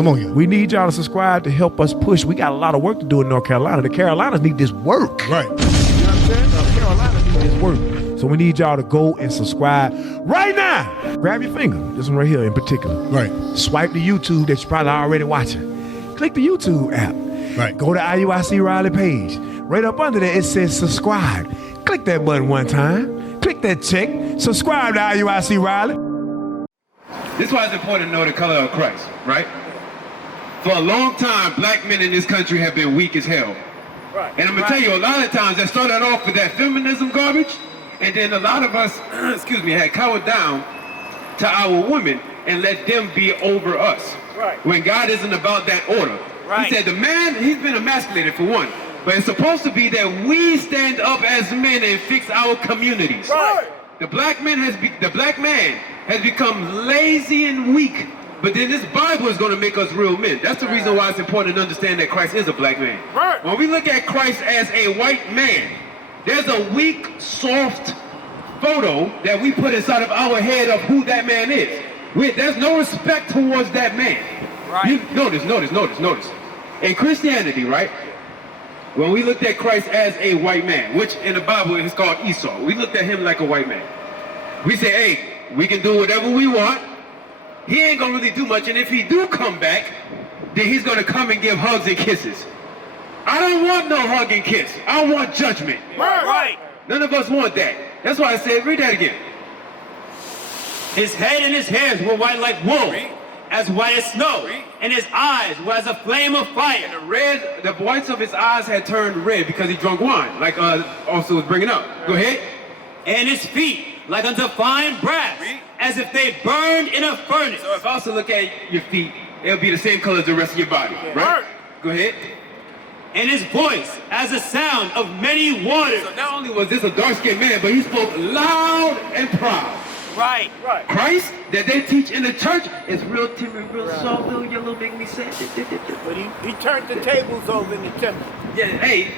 Come on here. We need y'all to subscribe to help us push. We got a lot of work to do in North Carolina. The Carolinas need this work. Right. You know what I'm saying? The Carolinas need this work. So we need y'all to go and subscribe right now. Grab your finger. This one right here in particular. Right. Swipe the YouTube that you're probably already watching. Click the YouTube app. Right. Go to IUIC Raleigh page. Right up under there, it says subscribe. Click that button one time. Click that check. Subscribe to IUIC Raleigh. This is why it's important to know the color of Christ, right? For a long time, black men in this country have been weak as hell. Right. And I'm going to tell you, a lot of times that started off with that feminism garbage, and then a lot of us, had cowered down to our women and let them be over us. Right. When God isn't about that order. Right. He said the man, he's been emasculated for one. But it's supposed to be that we stand up as men and fix our communities. Right. The black man has become lazy and weak. But then this Bible is going to make us real men. That's the reason why it's important to understand that Christ is a black man. Right. When we look at Christ as a white man, there's a weak, soft photo that we put inside of our head of who that man is. There's no respect towards that man. Right. Notice. In Christianity, right? When we looked at Christ as a white man, which in the Bible is called Esau, we looked at him like a white man. We say, hey, we can do whatever we want. He ain't gonna really do much, and if he do come back, then he's gonna come and give hugs and kisses. I don't want no hug and kiss. I want judgment. Right. None of us want that. That's why I said, read that again. His head and his hairs were white like wool, as white as snow, and his eyes were as a flame of fire. And the whites of his eyes had turned red because he drunk wine, like also was bringing up. Go ahead. And his feet like unto fine brass, as if they burned in a furnace. So if I also look at your feet, it'll be the same color as the rest of your body, right? Go ahead. And his voice as the sound of many waters. So not only was this a dark-skinned man, but he spoke loud and proud. Right. Christ that they teach in the church is real timid, real soft, little yellow, make me sad. But he turned the tables over in the temple. Yeah, hey,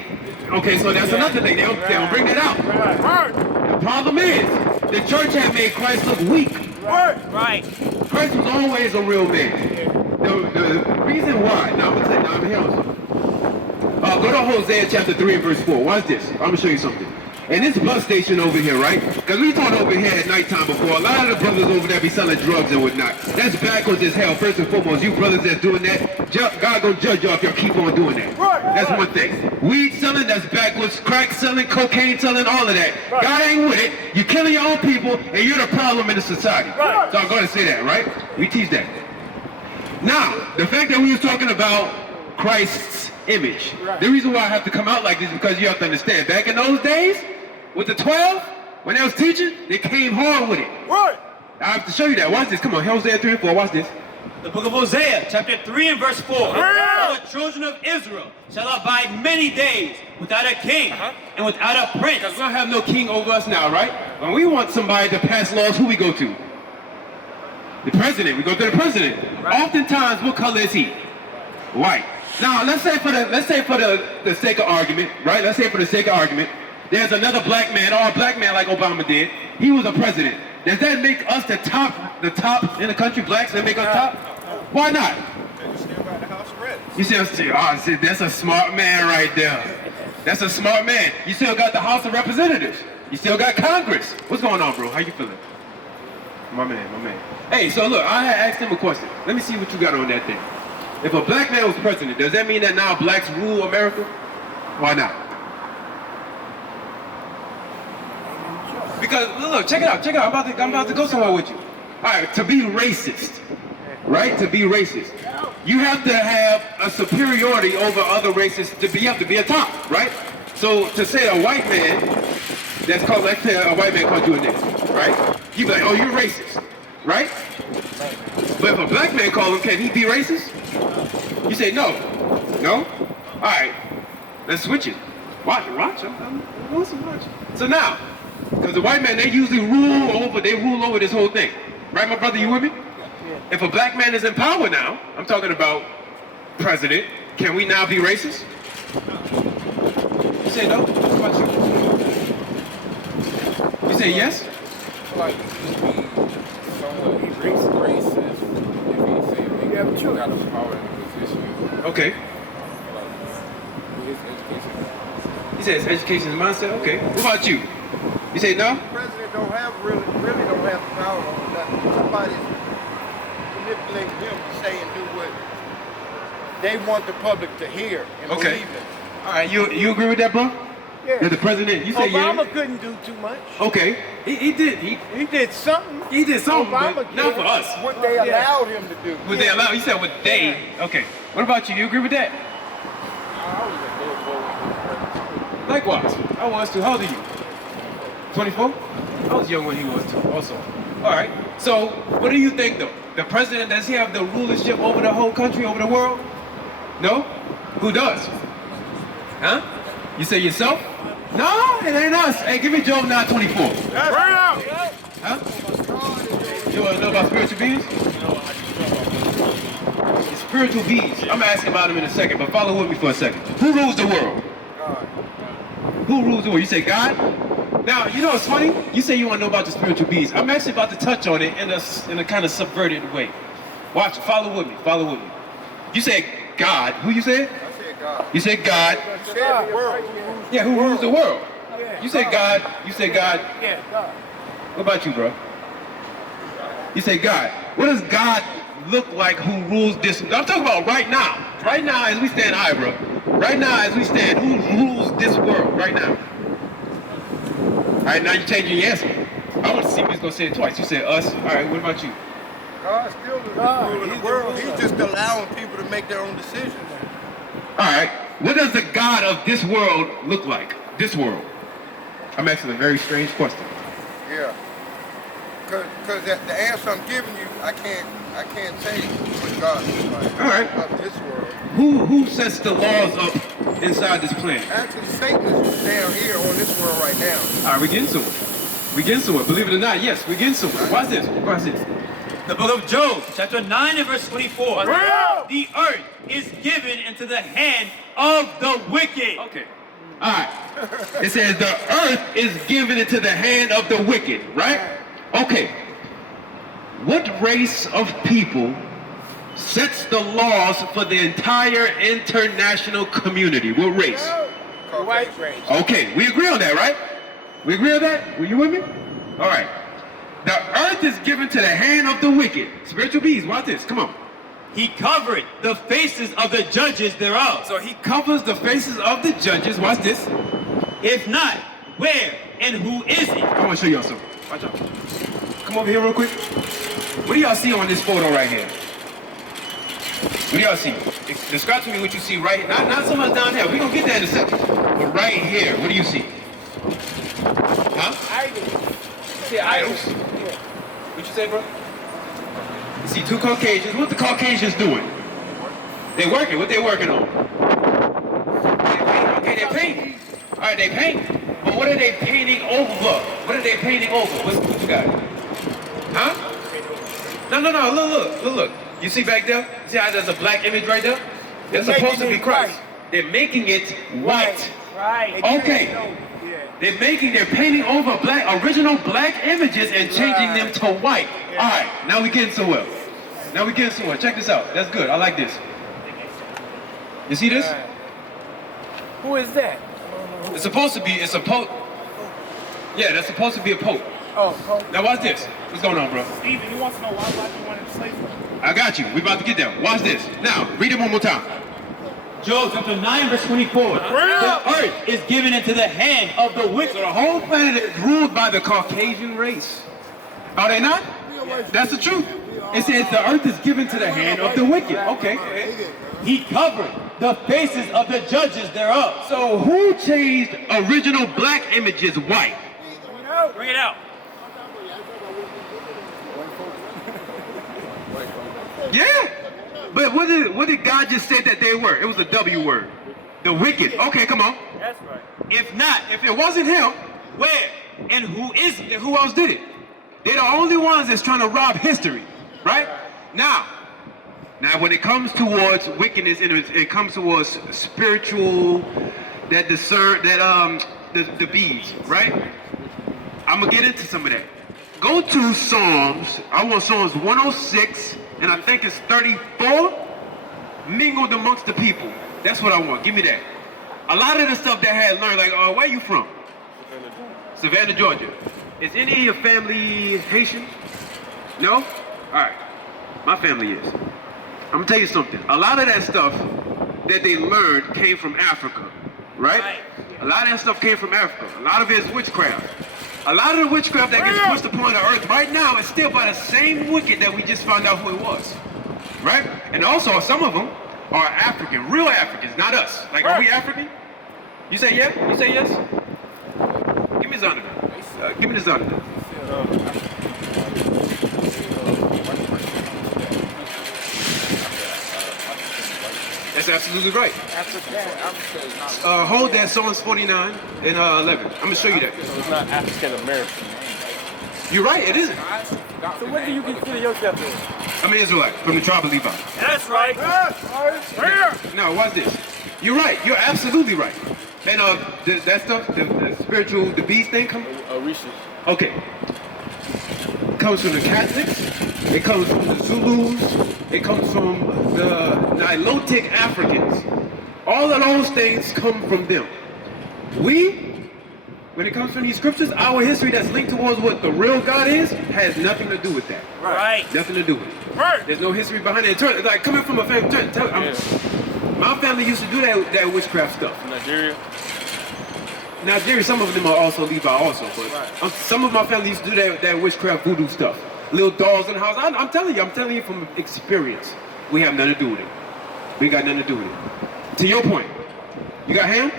okay, so that's another thing. They don't bring that out. Right. The problem is, the church had made Christ look weak. Right. Christ was always a real man. The reason why, now I'm going to tell you, now I'm here. Go to Hosea chapter 3 and verse 4. Watch this. I'm going to show you something. And this bus station over here, right? Because we taught over here at nighttime before. A lot of the brothers over there be selling drugs and whatnot. That's backwards as hell. First and foremost, you brothers that's doing that, God gonna judge y'all if y'all keep on doing that. That's one thing. Weed selling, that's backwards. Crack selling, cocaine selling, all of that. God ain't with it. You're killing your own people, and you're the problem in the society. So I'm going to say that, right? We teach that. Now, the fact that we was talking about Christ's image. The reason why I have to come out like this is because you have to understand. Back in those days, with the 12, when they was teaching, they came hard with it. I have to show you that. Watch this. Come on, Hosea 3 and 4. Watch this. The book of Hosea, chapter 3 and verse 4. The children of Israel shall abide many days without a king and without a prince. Because we don't have no king over us now, right? When we want somebody to pass laws, who we go to? The president. We go to the president. Oftentimes, what color is he? White. Now, let's say for the sake of argument, right? Let's say for the sake of argument, there's another black man, or a black man like Obama did. He was a president. Does that make us the top in the country, blacks? That make us top? Why not? You see, that's a smart man right there. That's a smart man. You still got the House of Representatives. You still got Congress. What's going on, bro? How you feeling? My man. Hey, so look, I had asked him a question. Let me see what you got on that thing. If a black man was president, does that mean that now blacks rule America? Why not? Because look, check it out. I'm about to go somewhere with you. All right, to be racist, right? To be racist, you have to have a superiority over other races you have to be a top, right? So to say a white man, let's say a white man called you a nigga, right? You be like, oh, you're racist, right? But if a black man called him, can he be racist? You say no. All right, let's switch it. Watch. I'm watch. So now, because the white man, they usually rule over this whole thing. Right, my brother, you with me? If a black man is in power now, I'm talking about president, can we now be racist? You say no? What about you? You say yes? Like, he'd be somewhat racist if he say have a choice. got the power and the position. Okay. His education. He says education is mindset. Okay. What about you? You say no? The president don't have really don't have power on nothing. Somebody's manipulating him to say and do what they want the public to hear and Okay. believe in. All right. You agree with that, bro? Yeah. That the president? You say Obama yeah. couldn't do too much. Okay. He did. He did something. He did something, Obama but not for us. What they allowed him to do. Would they allow? You said would they? Okay. What about you? You agree with that? I was a dead boy. Likewise. I was too. How old are you? 24? I was young when he was too, also. All right. So, what do you think, though? The president, does he have the rulership over the whole country, over the world? No? Who does? Huh? You say yourself? No, it ain't us. Hey, give me Job 9:24. Huh? You want to know about spiritual beings? Spiritual beings. I'm gonna ask about them in a second, but follow with me for a second. Who rules the world? God. Who rules the world? You say God? Now, you know what's funny? You say you want to know about the spiritual beings. I'm actually about to touch on it in a kind of subverted way. Watch, follow with me, follow with me. You say God. Who you said? I said God. You said God. You said the world. Yeah, who rules the world? Yeah. You said God. You said God. Yeah, God. What about you, bro? You say God. What does God look like who rules this? I'm talking about right now. Right now as we stand, all right, bro. Right now as we stand, who rules this world right now? All right, now you're changing your answer. I want to see if he's going to say it twice. You said us. All right, what about you? God still is ruling the world. He's just allowing people to make their own decisions. All right, what does the God of this world look like? This world. I'm asking a very strange question. Yeah. Because the answer I'm giving you, I can't tell you what God is like. All right. Of this world. Who sets the laws up inside this planet? Actually, Satan is down here on this world right now. All right, we getting to it. We getting to it. Believe it or not, yes, we getting to it. Watch this. Watch this. The book of Job, chapter 9 and verse 24. Real! The earth is given into the hand of the wicked. Okay. All right. It says the earth is given into the hand of the wicked, right? Okay. What race of people sets the laws for the entire international community? What race? The white race. Okay, we agree on that, right? We agree on that? Were you with me? All right. The earth is given to the hand of the wicked. Spiritual beings, watch this. Come on. He covered the faces of the judges thereof. So he covers the faces of the judges. Watch this. If not, where and who is it? I want to show y'all something. Watch out. Come over here real quick. What do y'all see on this photo right here? What do y'all see? Describe to me what you see right here. Not so much down here. We're going to get that in a second. But right here, what do you see? Huh? Idols. See idols? What you say, bro? You see two Caucasians. What the Caucasians doing? They working. What they working on? Okay, they're painting. All right, they paint. But what are they painting over? What are they painting over? What you got? Huh? No. Look. You see back there? See how there's a black image right there? That's supposed to be Christ. They're making it white. Right. Okay. They're painting over original black images and changing them to white. Yeah. All right, now we getting somewhere. Check this out. That's good. I like this. You see this? Who is that? It's supposed to be. Yeah, that's supposed to be a pope. Oh, Pope. Now watch this. What's going on, bro? Steven, he wants to know why you wanted to slave him. I got you. We about to get there. Watch this. Now, read it one more time. Job chapter 9 verse 24. The earth is given into the hand of the wicked. So the whole planet is ruled by the Caucasian race. Are they not? That's the truth. It says the earth is given to the hand of the wicked. Okay. He covered the faces of the judges thereof. So who changed original black images white? Bring it out. Yeah. But what did God just say that they were? It was a W word. The wicked. Okay, come on. That's right. If it wasn't him, Where and who is it? then who else did it? They're the only ones that's trying to rob history, right? Now when it comes towards wickedness and it comes towards spiritual, the bees, right? I'm gonna get into some of that. Go to Psalms. I want Psalms 106 and I think it's 34 mingled amongst the people. That's what I want. Give me that. A lot of the stuff that I had learned, like, where you from? Savannah, Georgia. Is any of your family Haitian? No? All right. My family is. I'm gonna tell you something. A lot of that stuff that they learned came from Africa, right? A lot of that stuff came from Africa. A lot of it is witchcraft. A lot of the witchcraft that gets pushed upon the earth right now is still by the same wicked that we just found out who it was, right? And also, some of them are African, real Africans, not us. Like, are we African? You say yeah? You say yes? Give me Zonda. Give me the Zonda. That's absolutely right. Hold that Psalms 49 and 11. I'm gonna show you that. So it's not African American. You're right, it isn't. So what do you consider yourself as? I'm an Israelite from the tribe of Levi. That's right. Now, watch this. You're right. You're absolutely right. And that stuff, the spiritual, the beast thing, okay. It comes from the Catholics. It comes from the Zulus. It comes from the Nilotic Africans. All of those things come from them. When it comes from these scriptures, our history that's linked towards what the real God is, has nothing to do with that. Right. Nothing to do with it. Right. There's no history behind it. Like, coming from a family, my family used to do that witchcraft stuff. Nigeria, some of them are also Levi also, but some of my family used to do that witchcraft voodoo stuff. Little dolls in the house. I'm telling you from experience. We have nothing to do with it. We got nothing to do with it. To your point, you got ham?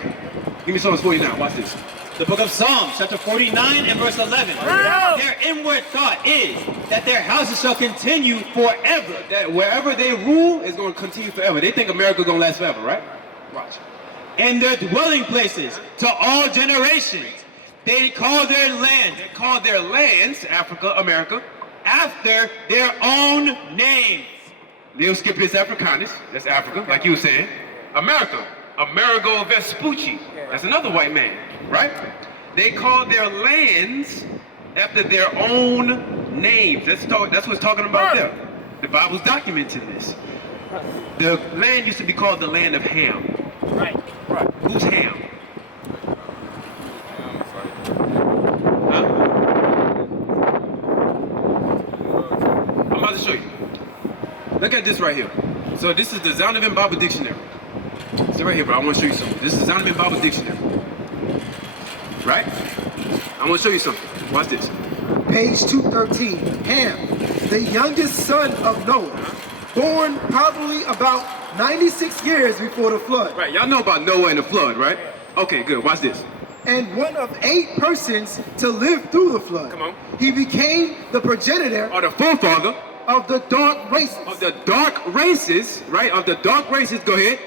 Give me Psalms 49, watch this. The book of Psalms, chapter 49 and verse 11. Their inward thought is that their houses shall continue forever. That wherever they rule is going to continue forever. They think America's going to last forever, right? Watch. And their dwelling places to all generations. They call their land. They call their lands, Africa, America, after their own names. Leo Scipio Africanus, that's Africa, like you were saying. America, Amerigo Vespucci, that's another white man, right? They call their lands after their own names. That's what's talking about there. The Bible's documenting this. The land used to be called the land of Ham. Right. Who's Ham? Huh? I'm about to show you. Look at this right here. So this is the Zondervan Bible Dictionary. So right here, bro, I want to show you something. This is the Zondervan Bible Dictionary. Right? I want to show you something. Watch this. Page 213. Ham, the youngest son of Noah, born probably about 96 years before the flood. Right, y'all know about Noah and the flood, right? Okay, good. Watch this. And one of 8 persons to live through the flood. Come on. He became the progenitor Or the forefather of the dark races. of the dark races, right? Of the dark races, go ahead.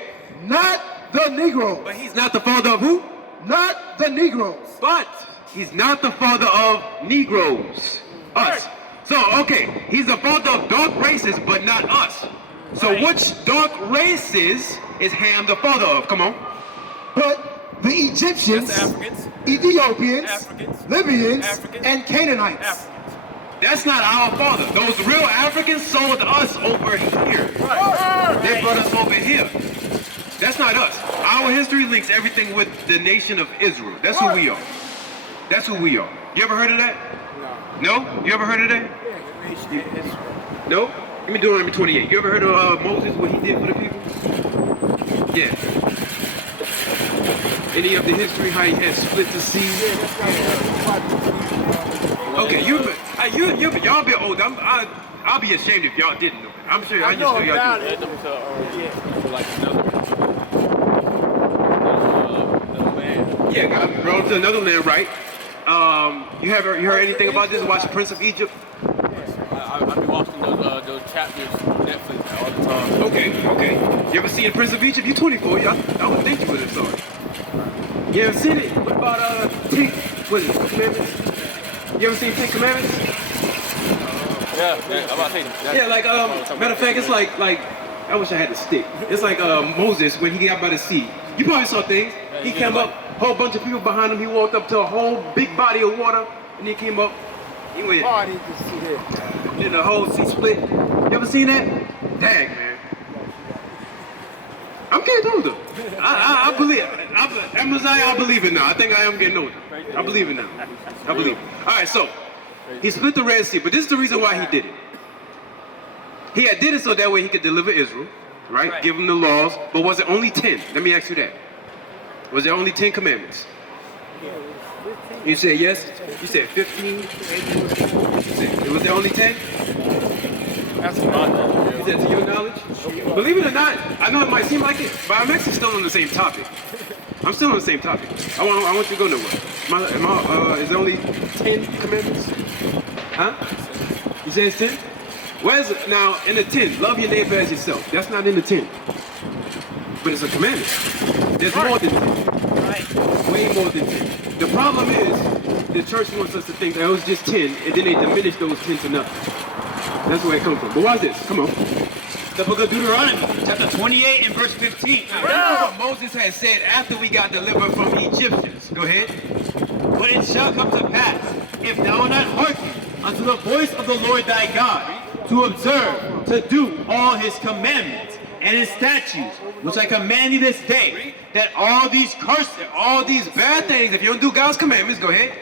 Not the Negroes. But he's not the father of who? Not the Negroes. But he's not the father of Negroes. Us. So, okay, he's the father of dark races, but not us. So which dark races is Ham the father of? Come on. But the Egyptians, Ethiopians, Libyans, and Canaanites. That's not our father. Those real Africans sold us over here. They brought us over here. That's not us. Our history links everything with the nation of Israel. That's who we are. That's who we are. You ever heard of that? No. No? You ever heard of that? No? Give me Deuteronomy 28. You ever heard of Moses, what he did for the people? Yeah. Any of the history, how he had split the sea? Okay, y'all be old. I'll be ashamed if y'all didn't know it. I'm sure y'all do. Yeah, God brought to another land, right? You heard anything about this? Watch Prince of Egypt? I've been watching those chapters on Netflix all the time. Okay. You ever seen Prince of Egypt? You're 24. I would think you would have saw it. You ever seen it? What about Ten Commandments? You ever seen 10 Commandments? Yeah, I'm about to say that. Yeah, like matter of fact, it's like I wish I had the stick. It's like Moses when he got by the sea. You probably saw things. He came up, whole bunch of people behind him. He walked up to a whole big body of water, and he came up. He went. Oh, I didn't see that. Then the whole sea split. You ever seen that? Dang, man. I'm getting older. I believe. Josiah, I believe it now. I think I am getting older. I believe it now. I believe it. All right, so he split the Red Sea, but this is the reason why he did it. He had did it so that way he could deliver Israel, right? Give them the laws. But was it only 10? Let me ask you that. Was there only 10 commandments? You said yes. You said 15. Was there only 10? That's not that. Is that to your knowledge? Believe it or not, I know it might seem like it, but I'm actually still on the same topic. I'm still on the same topic. I want you to go nowhere. Is there only 10 commandments? Huh? You say it's 10? Where's it? Now, in the 10, love your neighbor as yourself. That's not in the 10. But it's a commandment. There's more than 10. Right. Way more than 10. The problem is, the church wants us to think that it was just 10, and then they diminish those 10 to nothing. That's where it comes from. But watch this. Come on. The book of Deuteronomy, chapter 28 and verse 15. Remember what Moses had said after we got delivered from Egyptians. Go ahead. But it shall come to pass, if thou wilt not hearken unto the voice of the Lord thy God, to observe, to do all his commandments and his statutes, which I command thee this day, that all these curses, All these bad things, if you don't do God's commandments, go ahead.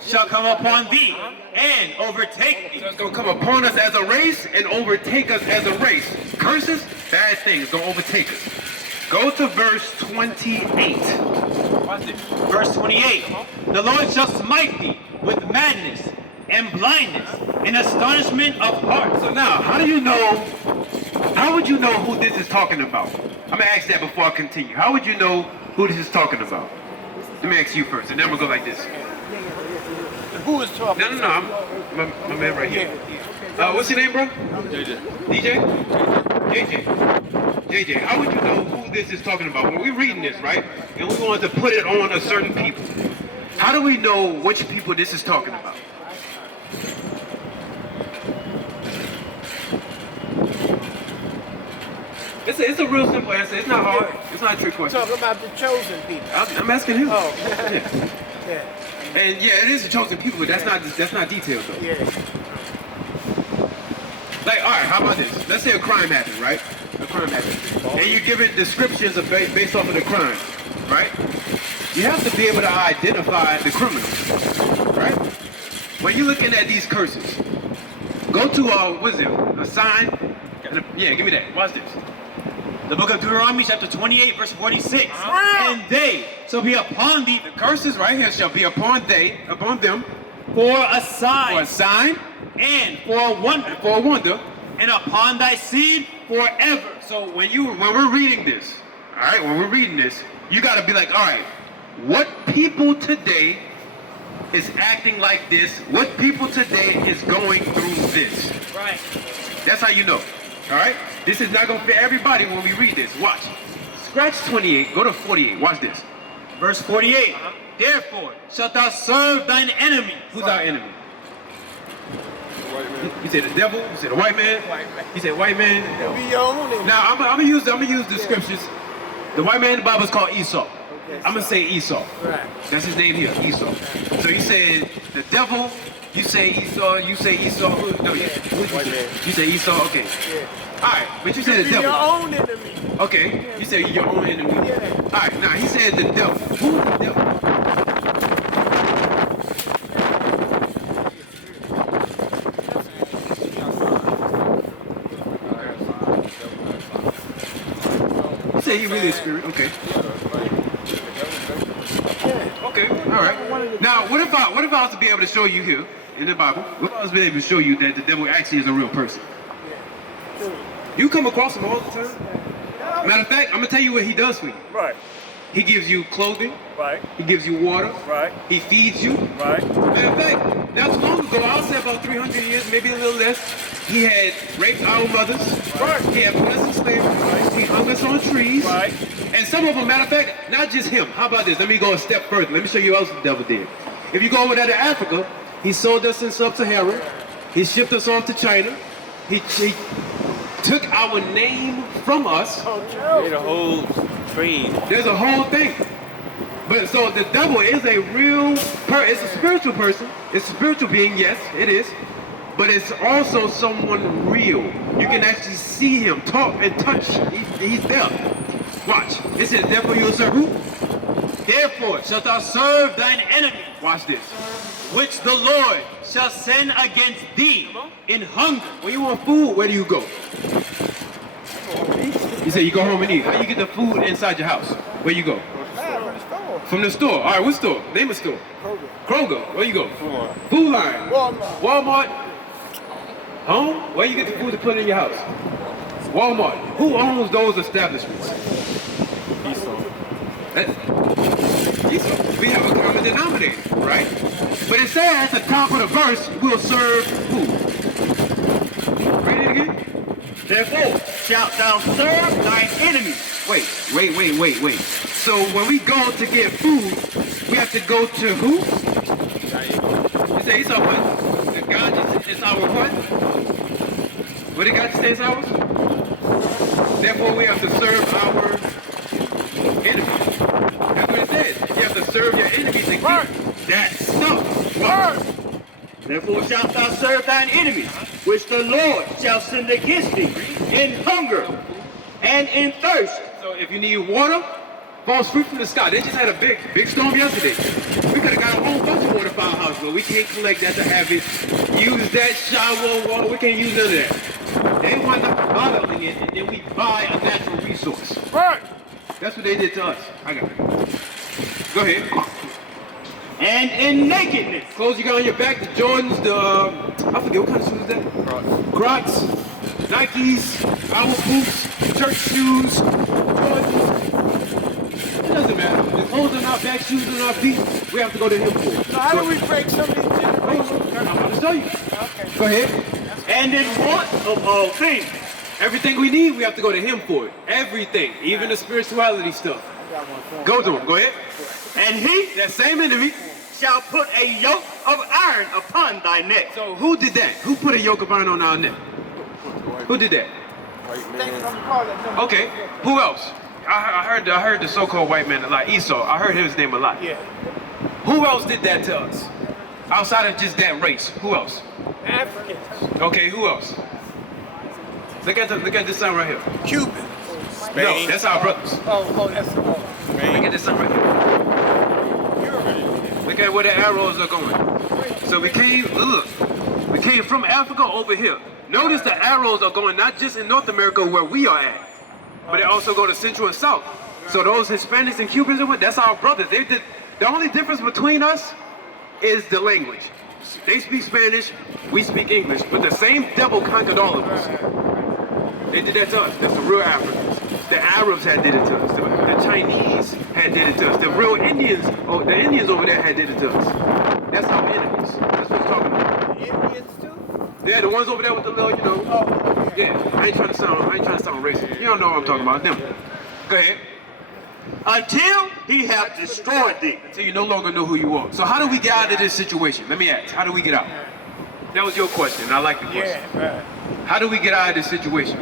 shall come upon thee and overtake thee. So it's going to come upon us as a race and overtake us as a race. Curses, bad things, going to overtake us. Go to verse 28. Verse 28. The Lord shall smite thee with madness and blindness and astonishment of heart. So now, how would you know who this is talking about? I'm going to ask that before I continue. How would you know who this is talking about? Let me ask you first, and then we'll go like this. Who is talking? No, my man right here. What's your name, bro? JJ. DJ? JJ, how would you know who this is talking about? When we're reading this, right, and we want to put it on a certain people, how do we know which people this is talking about? It's a real simple answer. It's not hard. It's not a trick question. Talking about the chosen people. I'm asking him. Oh. Yeah. Yeah. And yeah, it is the chosen people, but that's not detailed though. Yeah. Like, all right, how about this? Let's say a crime happened, right? A crime happened, and you give it descriptions of based off of the crime, right? You have to be able to identify the criminal, right? When you're looking at these curses, go to what is it? A sign? Yeah, give me that. Watch this. The book of Deuteronomy, chapter 28, verse 46. And they shall be upon thee, The curses right here shall be upon them, for a sign, for a sign, and for a wonder, for a wonder. and upon thy seed forever. So when we're reading this, all right, when we're reading this, you got to be like, all right, what people today is acting like this? What people today is going through this? Right. That's how you know. All right? This is not going to fit everybody when we read this. Watch. Scratch 28, go to 48. Watch this. Verse 48. Therefore shalt thou serve thine enemy. Who's our enemy? You say the devil, you say the white man, you say white man. Be your own enemy. Now I'm gonna use the scriptures. The white man in the Bible is called Esau. I'm gonna say Esau. Right. That's his name here, Esau. So you say the devil, you say Esau, you say Esau. No, you say Esau. Okay. Yeah. All right, but you said the Be devil. your own enemy. Okay, you say your own enemy. Yeah. All right, now he said the devil. Who's the devil? You say he really a spirit. Okay. Okay, all right. Now, what if I was to be able to show you here in the Bible? What if I was to be able to show you that the devil actually is a real person? You come across him all the time. Matter of fact, I'm gonna tell you what he does for you. Right, He gives you clothing. right, He gives you water. right, He feeds you. right. Matter of fact, not too long ago, I would say about 300 years, maybe a little less, he had raped our mothers. Right. He had put us in slavery. He hung us on trees. Right. And some of them, matter of fact, not just him. How about this? Let me go a step further. Let me show you what else the devil did. If you go over there to Africa, he sold us in Sub-Saharan. He shipped us off to China. He took our name from us. Made a whole trade. There's a whole thing. But so the devil is a real it's a spiritual person. It's a spiritual being, yes, it is. But it's also someone real. You can actually see him, talk, and touch. He's there. Watch. It says, therefore you will serve who? Therefore shalt thou serve thine enemy, Watch this. which the Lord shall send against thee in hunger. When you want food, where do you go? You say you go home and eat. How you get the food inside your house? Where you go? From the store. All right, what store? Name a store. Kroger. Where you go? Food Line. Walmart. Home? Where you get the food to put in your house? Walmart. Who owns those establishments? Esau. We have a common denominator, right? But it says at the top of the verse, we'll serve who? Read it again. Therefore shalt thou serve thine enemies. Wait. So when we go to get food, we have to go to who? You say Esau what? The God is our what? What did God say is ours? Therefore we have to serve our enemies. That's what it says. You have to serve your enemies and keep that stuff. Word. Therefore shalt thou serve thine enemies, which the Lord shall send against thee in hunger and in thirst. So if you need water, falls fruit from the sky. They just had a big storm yesterday. We could have got a whole bunch of water for our house, but we can't collect that to have it. Use that shower water. We can't use none of that. They wind up bottling it, and then we buy a natural resource. Right. That's what they did to us. I got it. Go ahead. And in nakedness. Clothes you got on your back, the Jordans, I forget what kind of shoes is that? Crocs, Nikes, our boots, church shoes, Jordans. It doesn't matter. The clothes on our back, shoes on our feet, we have to go to him for. So how do we break some of these generations? I'm going to show you. Okay. Go ahead. And in want of all things. Everything we need, we have to go to him for it. Everything, even the spirituality stuff. Go to him. Go ahead. And he That same enemy. shall put a yoke of iron upon thy neck. So who did that? Who put a yoke of iron on our neck? Who did that? Okay. Who else? I heard the so-called white man a lot. Esau. I heard his name a lot. Yeah. Who else did that to us? Outside of just that race. Who else? Africans. Okay. Who else? Look at this sign right here. Cubans. No, that's our brothers. Oh, that's the one. Look at this sign right here. Look at where the arrows are going. So we came from Africa over here. Notice the arrows are going not just in North America where we are at, but they also go to Central and South. So those Hispanics and Cubans, that's our brothers. The only difference between us is the language. They speak Spanish, we speak English, but the same devil conquered all of us. They did that to us. That's the real Africans. The Arabs had did it to us. The Chinese had did it to us. The real Indians, the Indians over there had did it to us. That's our enemies. That's what we're talking about. Indians too? Yeah, the ones over there with the little, Yeah, I ain't trying to sound racist. You don't know what I'm talking about. Them. Go ahead. Until he hath destroyed thee. Until you no longer know who you are. So how do we get out of this situation? Let me ask. How do we get out? That was your question. I like the question. Yeah, right. How do we get out of this situation?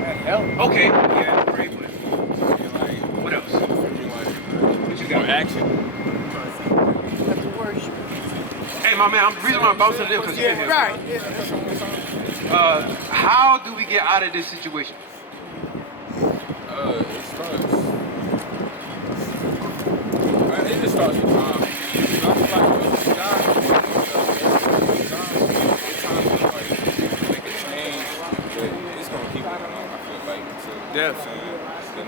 That helps. Okay. Yeah, great. What else? What you got? Action. That's the worship. Hey, my man, the reason why I'm bouncing them because you're Yeah, here. right. How do we get out of this situation? It starts. It just starts with time. I feel like with God, it's time to like make a change, but it's gonna keep going on. I feel like until death.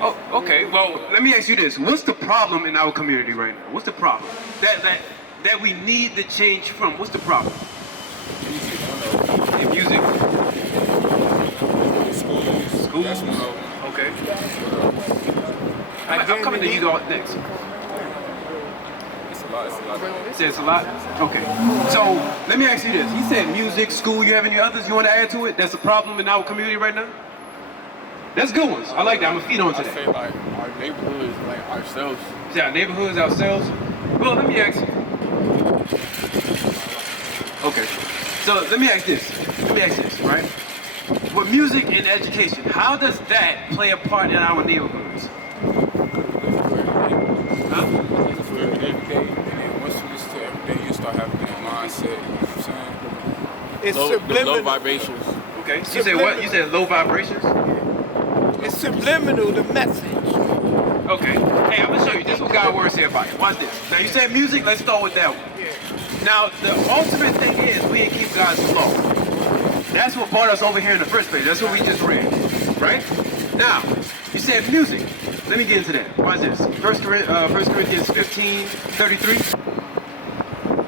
Oh, okay. Well, let me ask you this: what's the problem in our community right now? What's the problem that we need the change from? What's the problem? Music, In music. schools. That's one of them. Okay. I'm coming to you next. It's a lot. Say it's a lot? Okay. So let me ask you this. He said music, school, you have any others you want to add to it? That's a problem in our community right now? That's good ones. I like that. I'm going to feed on to I say that. like our neighborhoods, like ourselves. Say our neighborhoods, ourselves. Well, let me ask you. Okay. So let me ask this, right? With music and education, how does that play a part in our neighborhoods? Huh? Every day, and then once you listen to every day, you start having that mindset, you know what I'm saying? It's Low subliminal. vibrations. Okay. You said what? You said low vibrations? It's subliminal, the message. Okay. Hey, I'm gonna show you. This is what God's word say about it. Watch this. Now you said music. Let's start with that one. Now the ultimate thing is we didn't keep God's law. That's what brought us over here in the first place. That's what we just read, right? Now you said music. Let me get into that. Watch this. 1 Corinthians 15:33.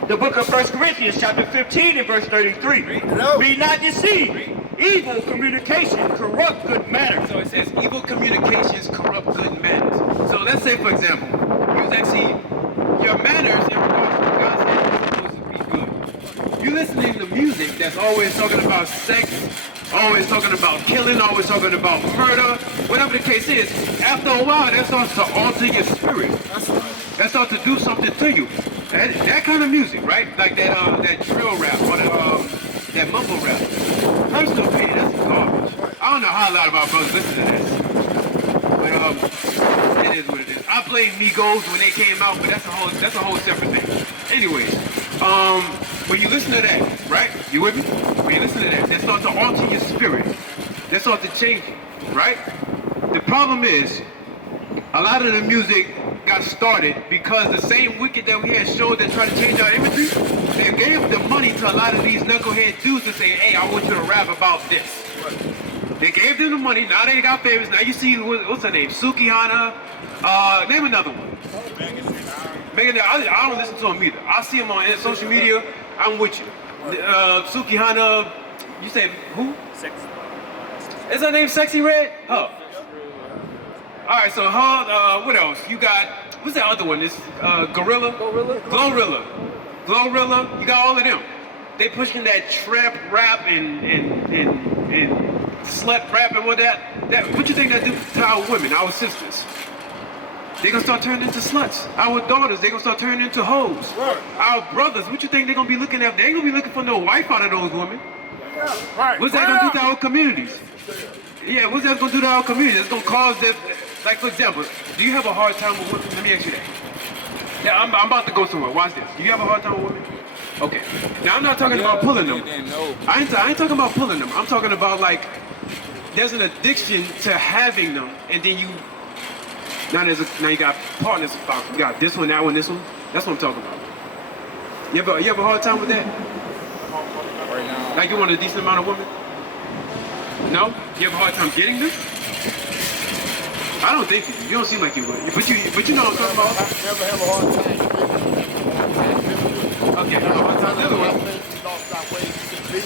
The book of 1 Corinthians chapter 15 and verse 33. Be not deceived. Evil communication corrupt good manners. So it says evil communications corrupt good manners. So let's say, for example, you actually your manners in regards to God's name is supposed to be good. You listening to music that's always talking about sex, always talking about killing, always talking about murder, whatever the case is, after a while that starts to alter your spirit. That starts to do something to you. That kind of music, right? Like that drill rap or that mumble rap. Personal opinion, that's garbage. I don't know how a lot of our brothers listen to this. But it is what it is. I played Migos when they came out, but that's a whole separate thing. Anyways, when you listen to that, right? You with me? When you listen to that starts to alter your spirit. That starts to change you, right? The problem is, a lot of the music got started because the same wicked that we had showed that tried to change our imagery, they gave the money to a lot of these knucklehead dudes to say, hey, I want you to rap about this. They gave them the money, now they got famous, now you see, what's her name, Sukihana, name another one. Megan, I don't listen to them either. I see them on social media, I'm with you. Sukihana, you said who? Sexy. Is her name Sexy Red? Oh. Alright, so what else? You got, what's that other one? This Glorilla, you got all of them. They pushing that trap rap and slut rap and what that what you think that do to our women, our sisters? They gonna start turning into sluts. Our daughters, they gonna start turning into hoes. Right. Our brothers, what you think they gonna be looking at? They ain't gonna be looking for no wife out of those women. Yeah. Right. What's that gonna do to our communities? Yeah, what's that gonna do to our communities? It's gonna cause that. Like, for example, do you have a hard time with women? Let me ask you that. Yeah, I'm about to go somewhere. Watch this. Do you have a hard time with women? Okay. Now, I'm not talking about pulling them. I ain't talking about pulling them. I'm talking about, like, there's an addiction to having them, and then now you got partners. You got this one, that one, this one. That's what I'm talking about. You have a hard time with that? Right now. Like, you want a decent amount of women? No? You have a hard time getting them? I don't think you do. You don't seem like you would. But you know what I'm talking about? I never have a hard time. Okay, have a hard time the other way. Lost our way to be.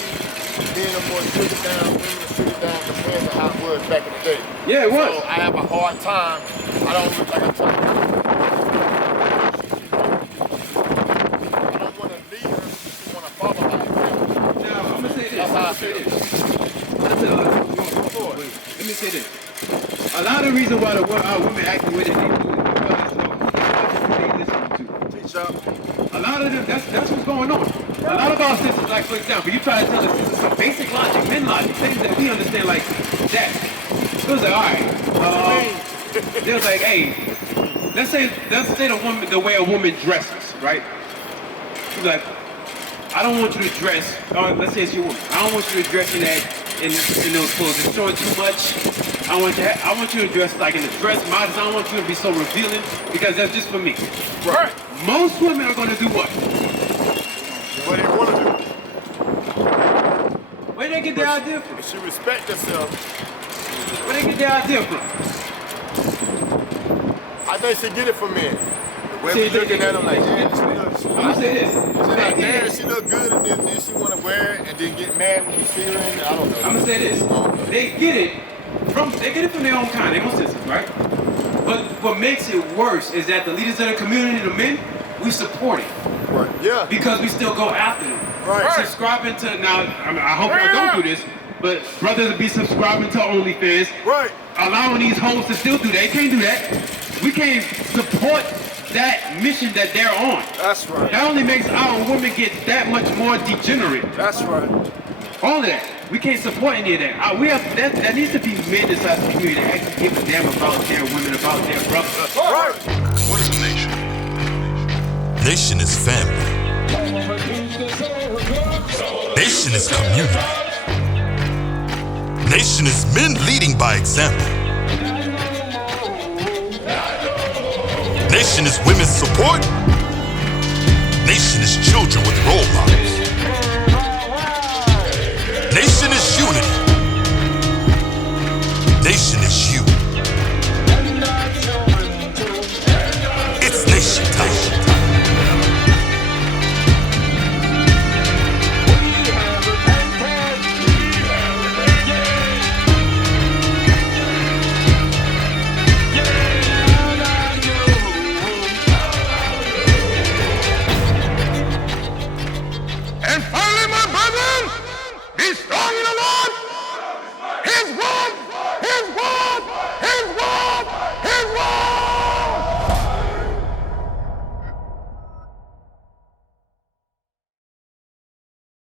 Being a more sugar down, women are sugar down compared to how it was back in the day. Yeah, it was. So I have a hard time. I don't look like I'm trying to. I don't want to lead her. I want to follow her. Now, I'm going to say this. That's how I feel. Let me say this. A lot of the reason why our women act the way that they do is because they listen to. A lot of them, that's what's going on. A lot of our sisters, like for example, you try to tell us some basic logic, men logic, things that we understand like that. It was like, all right. It was like, hey, let's say the way a woman dresses, right? She's like, I don't want you to dress. Let's say it's your woman. I don't want you to dress in those clothes. It's showing too much. I want you to dress like in a dress modest. I don't want you to be so revealing because that's just for me. Right. Most women are going to do what? What they want to do. Where they get their idea from? She respect herself. Where they get their idea from? I think she get it from men. The way we looking at them like, yeah, she looks. I'm going to say this. She like, man, she look good and then she want to wear it and then get mad when you see her in it. I don't know. I'm going to say this. They get it from their own kind, their own sisters, right? But what makes it worse is that the leaders of the community, the men, we support it. Right. Yeah. Because we still go after them. Right. Subscribing to, now, I hope y'all don't do this, but brothers will be subscribing to OnlyFans. Right. Allowing these hoes to still do that. They can't do that. We can't support that mission that they're on. That's right. That only makes our women get that much more degenerate. That's right. All of that. We can't support any of that. That needs to be men inside the community that actually give a damn about their women, about their brothers. Right. What is a nation? Nation is family. Nation is community. Nation is men leading by example. Nation is women's support. Nation is children with role models. Nation is unity. Nation is you.